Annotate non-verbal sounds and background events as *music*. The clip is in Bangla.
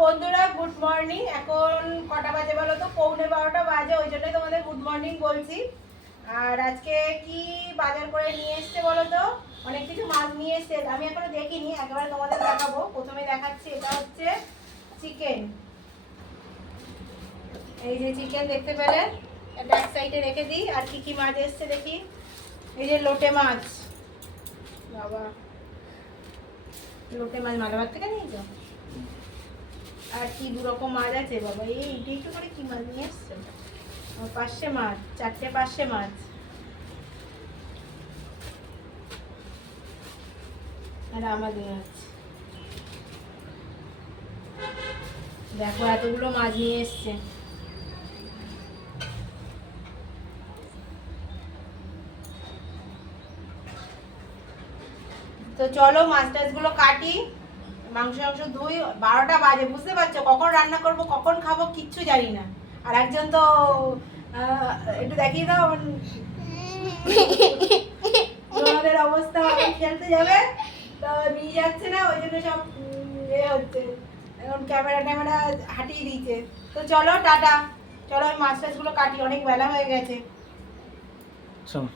বন্ধুরা গুড মর্নিং এখন কটা বাজে বলো তো? পৌনে বারোটা বাজে, ওই জন্য তোমাদের গুড মর্নিং বলছি। আর আজকে কি বাজার করে নিয়ে এসছে বলো তো? অনেক কিছু মাছ নিয়ে এসছে আমি এখনও দেখিনি, একেবারে তোমাদের দেখাবো। প্রথমে দেখাচ্ছি, এটা হচ্ছে চিকেন এই যে চিকেন দেখতে পেলে এক সাইডে রেখে দিই, আর কি কি মাছ এসছে দেখি। এই যে লোটে মাছ। বাবা। লোটে মাছ মালাবার থেকে নিয়েছো? আর কি দু রকম মাছ আছে বাবা? এই একটু করে কি মাছ নিয়ে এসছে? ও, পার্শে মাছ চারটে পার্শে মাছ। আর আমাদের মাছ। দেখো এতগুলো মাছ নিয়ে এসছে। তো চলো মাছ টাছগুলো কাটি। মাংস মাংস ধুই বারোটা বাজে বুঝতে পারছ? কখন রান্না করব কখন খাব কিচ্ছু জানি না। আর একজন তো একটু দেখিয়ে দাও ওনাদের *laughs* অবস্থা খেলতে যাবে তো নিয়ে যাচ্ছে না ওই জন্য সব এ হচ্ছে। এখন ক্যামেরা ট্যামেরা হাঁটিয়ে দিয়েছে। তো চলো টাটা। চলো আমি মাছ টাছগুলো কাটি অনেক বেলা হয়ে গেছে। চলো